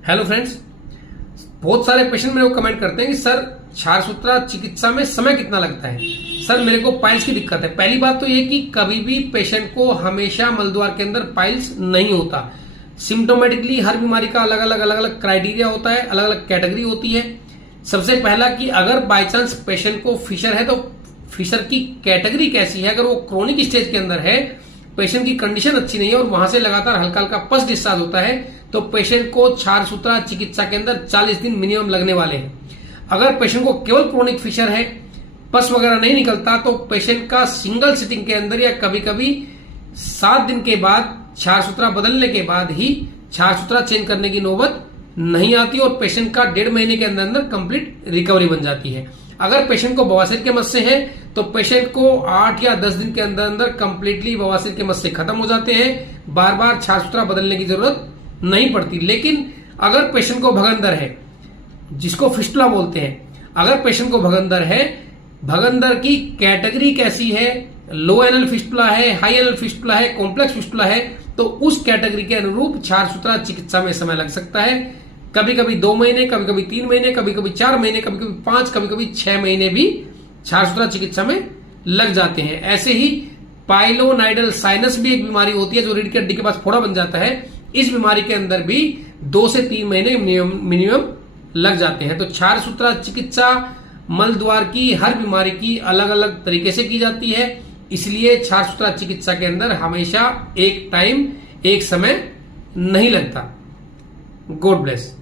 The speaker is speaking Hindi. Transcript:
हेलो फ्रेंड्स, बहुत सारे पेशेंट मेरे को कमेंट करते हैं कि सर क्षार सूत्रा चिकित्सा में समय कितना लगता है। सर मेरे को पाइल्स की दिक्कत है। पहली बात तो ये कि कभी भी पेशेंट को हमेशा मलद्वार के अंदर पाइल्स नहीं होता। सिम्टोमेटिकली हर बीमारी का अलग अलग क्राइटेरिया होता है, अलग अलग कैटेगरी होती है। सबसे पहला कि अगर बाय चांस पेशेंट को फिशर है तो फिशर की कैटेगरी कैसी है। अगर वो क्रोनिक स्टेज के अंदर है, पेशेंट की कंडीशन अच्छी नहीं है और वहां से लगातार हल्का हल्का पस डिस्चार्ज होता है, तो पेशेंट को क्षार सूत्रा चिकित्सा के अंदर 40 दिन मिनिमम लगने वाले हैं। अगर पेशेंट को केवल क्रोनिक फिशर है, पस वगैरह नहीं निकलता, तो पेशेंट का सिंगल सिटिंग के अंदर या कभी कभी 7 दिन के बाद क्षार सूत्रा बदलने के बाद ही क्षार सूत्रा चेंज करने की नौबत नहीं आती और पेशेंट का 1.5 महीने के अंदर अंदर कंप्लीट रिकवरी बन जाती है। अगर पेशेंट को बवासीर के मस्से है तो पेशेंट को 8 या 10 दिन के अंदर अंदर कंप्लीटली बवासीर के मस्से खत्म हो जाते हैं। बार बार क्षार सूत्रा बदलने की जरूरत नहीं पड़ती। लेकिन अगर पेशेंट को भगंदर है, जिसको फिस्टुला बोलते हैं, अगर पेशेंट को भगंदर है, भगंदर की कैटेगरी कैसी है, लो एनल फिस्टुला है, हाई एनल फिस्टुला है, कॉम्प्लेक्स फिस्टुला है, तो उस कैटेगरी के अनुरूप क्षार सूत्रा चिकित्सा में समय लग सकता है। कभी कभी 2 महीने, कभी कभी 3 महीने, कभी कभी 4 महीने, कभी कभी 5, कभी कभी 6 महीने भी क्षार सूत्रा चिकित्सा में लग जाते हैं। ऐसे ही पाइलोनाइडल साइनस भी एक बीमारी होती है जो रीढ़ की हड्डी के पास फोड़ा बन जाता है। इस बीमारी के अंदर भी 2 से 3 महीने मिनिमम लग जाते हैं। तो क्षार सूत्रा चिकित्सा मल द्वार की हर बीमारी की अलग अलग तरीके से की जाती है, इसलिए क्षार सूत्रा चिकित्सा के अंदर हमेशा एक टाइम एक समय नहीं लगता। God bless.